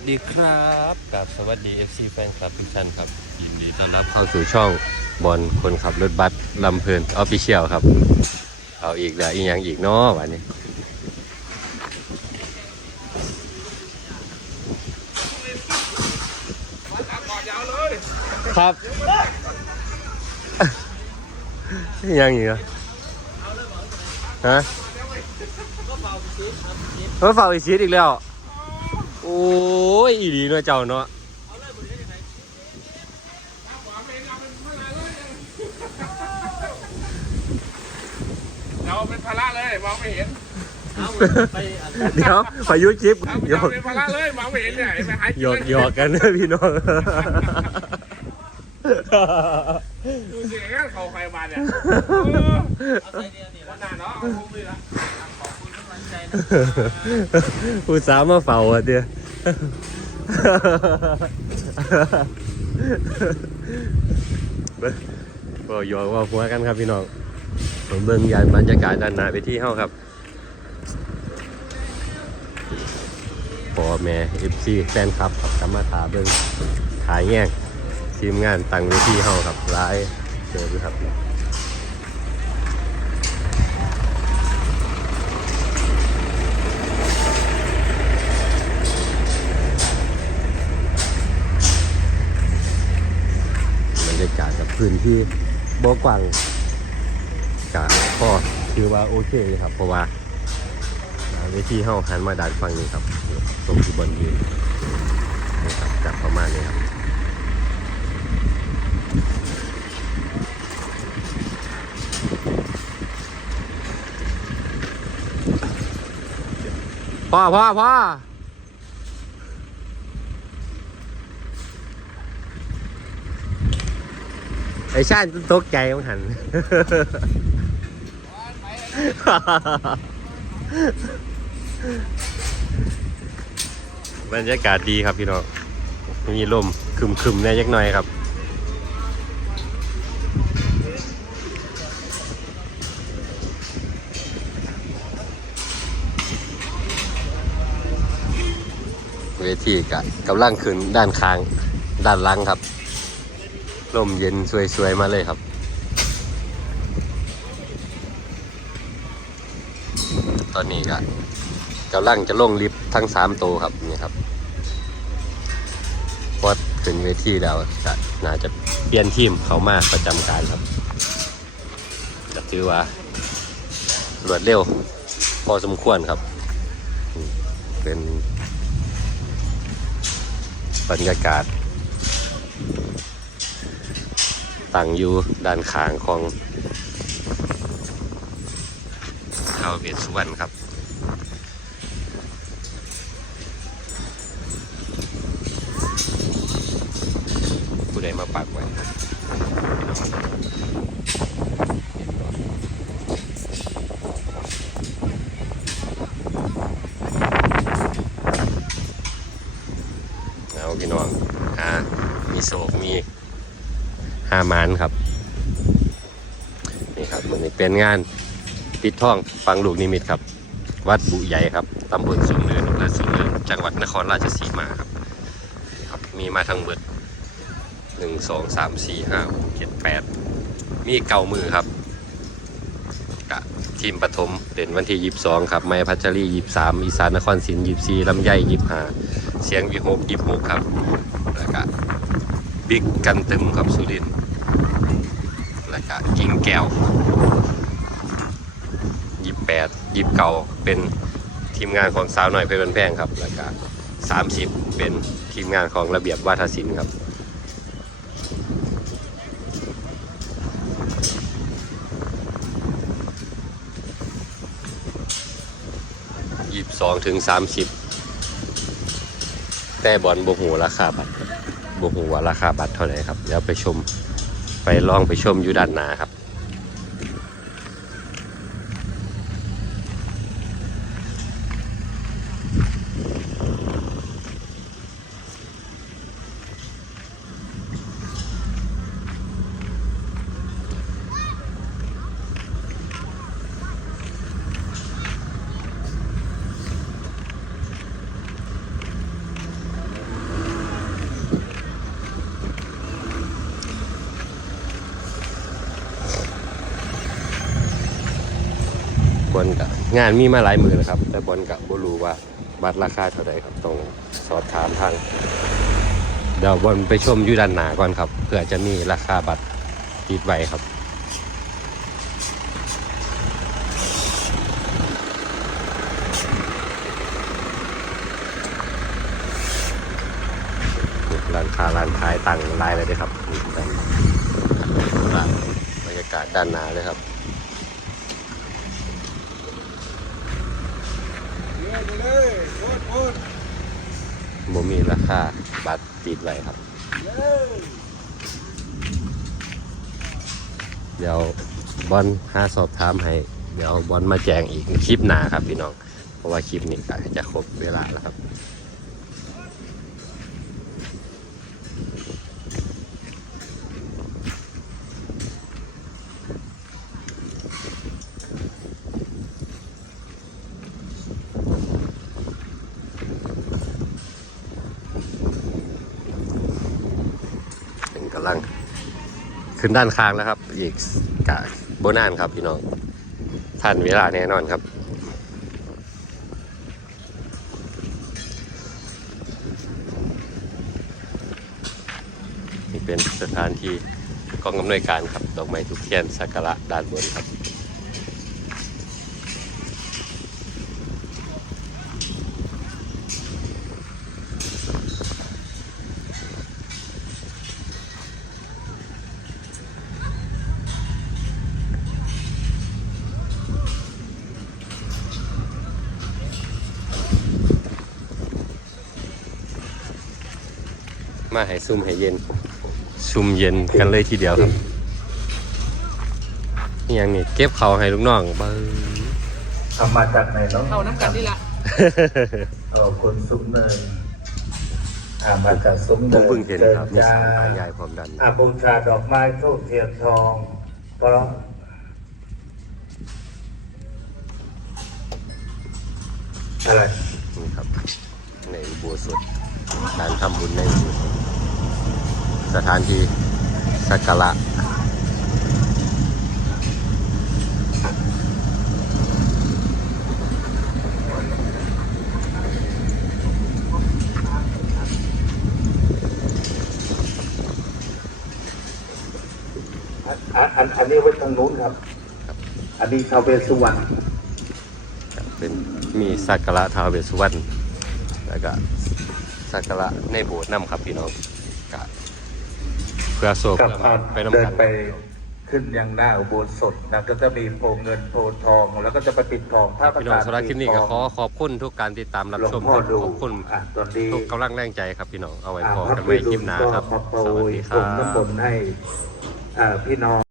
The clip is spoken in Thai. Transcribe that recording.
วัสดีครับกับสวัสดี FC แฟนคลับทุกท่านครับยินดีต้อนรับเข้าสู่ช่องบอลคนขับรถบัสลำเพลินออฟฟิเชียลครับ เอาอีกแล้วอีกอย่างอีกเนาะวันนี้ครับอีกอยังอีกอะฮะเฮ้ยเฝ้าอีกชีดอีกแล้ว โอ้ยอีดีเนาะเจ้าเนาะเราเป็นภาระเลยมองไม่เห็นเดี๋ยวพายุจิบเราหยอกเป็นภาระเลยมองไม่เห็นเนี่ยเห็นไหมหายหยอกหยอกกันนะพี่น้อง ดูสิงั้นเขาใครมาเนี่ยวันหน้าเนาะเอาคุ้มเลยละ อุตส่าห์มาเฝ้าอะเดียวเบิ่งบ่หยอกว่าหัวกันครับพี่น้องผมเบิ่งยานบรรยากาศด้านหน้าไปที่เฮาครับพ่อแม่ FC แฟนคลับครับกำมาถาเบิ่งขายแย่งทีมงานตั้งเวทีเฮาครับร้ายเจออยู่ครับ บรรยากาศกับ พื้นที่บ่กว้างกะก็ถือว่าโอเคเลยครับ เพราะว่าเวทีเฮาหันมาด้านฝั่งนี้ครับตรงที่บนยืนนี่ครับจับประมาณนี้ครับพ่อพ่อพ่อ อ้ชาติตกใจมันหันบรรยากาศดีครับพี่น้องมีลมคึมๆเนี่ยยักหน่อยครับ เวทีกะกำลังขึ้นด้านข้าง ด้านหล่างครับ ลมเย็นสวยๆ มาเลยครับตอนนี้ก็กำลังจะลงลิฟต์ทั้งสามตัวครับนี่ครับพอถึงเวทีแล้วก็น่าจะเปลี่ยนทีมเขามาประจำการครับจะถือว่ารวดเร็ว พอสมควรครับ เป็นบรรยากาศ ตั้งอยู่ด้านข้างของท้าวเวสสุวรรณครับผู้ใดมาปักไว้เอาพี่น้องอ่ามีโศกมี ห้ามานครับนี่ครับมันเป็นงานปิดท่องฟังลูกนิมิตครับ วัดบุใหญ่ครับตำบลสูงเนินอำเภอสูงเนินจังหวัดนครราชสีมาครับครับมีมาทั้งเบิดหนึ่งสองสามสี่ห้าหกเจ็ดแปดมีเก่ามือครับกะทีมปฐมเป็นวันที่ยี่สิบสองครับ ไม้พัชรียี่สิบสามอีสานนครศรียี่สิบสี่ลำไยยี่สิบห้าเสียงวิหกยี่สิบหกครับแล้วก็ บิ๊กกันตึมครับสุรินทร์แล้วก็กิ่งแก้วยี่แปดยี่เก่าเป็นทีมงานของสาวหน่อยเพลินแพงครับแล้วก็สามสิบเป็นทีมงานของระเบียบวาทศิลป์ครับยี่สองถึงสามสิบแต่บอลบหูราคาบัตร บฮูว่าราคาบัตรเท่าไหร่ครับ เดี๋ยวไปชม ไปลองไปชมอยู่ด้านหน้าครับ งานมีมาหลายมือแล้วครับ แต่บอลกับบรูว่าบัตรราคาเท่าไหร่ครับต้องสอบถามทาง เดี๋ยวบอลไปชมยูด้านหนาก่อนครับเพื่อจะมีราคาบัตรติดไว้ครับร้านค้าร้านขายตังลายเลยด้อครับนี่เป็นร้านบรรยากาศด้านหนาเลยครับ บ่มีราคาบัตรติดไว้ครับ เดี๋ยวบอลหาสอบถามให้ เดี๋ยวบอลมาแจ้งอีกในคลิปหน้าครับพี่น้อง เพราะว่าคลิปนี้ก็จะครบเวลาแล้วครับำลังขึ้นด้านข้างแล้วครับ อีกกะโบนานครับพี่น้องทันเวลาแน่นอนครับ นี่เป็นสถานที่กองอำนวยการครับดอกไม้ทุกเทียนสักการะด้านบนครับ มาให้ซุ่มให้เย็น ซุ่มเย็นกันเลยทีเดียวครับนี่ยังนี่เก็บเขาวให้ลูกน้องเบิ้งเอามาจากไหนเนาะเอาน้ำกันนี่ละเอาคนซุ้มเนินอามาจากซุ้มผเนิมนเพิ่งเห็นครับนี่จ้าสายตายายความดันอาบูชาดอกไม้ทูบเทียนทองเพราะอะไรนี่ครับในอุโบสถการทำบุญในอุโบสถ สถานที่สักการะอันอันอันนี้ไว้ทางนู้นครับ อันนี้ชาวเวสสุวรรณครับเป็นมีสักการะท้าวเวสสุวรรณแล้วก็สักการะในโบสถ์นํครับพี่น้องก็ เพื่อโศกกับเพื่อไปน้ำเดิกันนไปขึ้นยังหน้าอุโบสถนะก็จะมีโพเงินโพทอง แล้วก็จะไปปิดทองพระประพี่น้องธานสำหรับคลิปนี้ก็ปิดทของขอบคุณทุกการติดตามรับหลวงชมพ่อครับดูขอบคุณอะตอนนี้ทุกกำลังแรงใจครับพี่น้องเอาไว้อ่าพอพระกันไปไว้คดูลิปหน้าก็ครับมาโปรสวัสยดีคส่รังน้ำมบนต์ให้อ่าพี่น้อง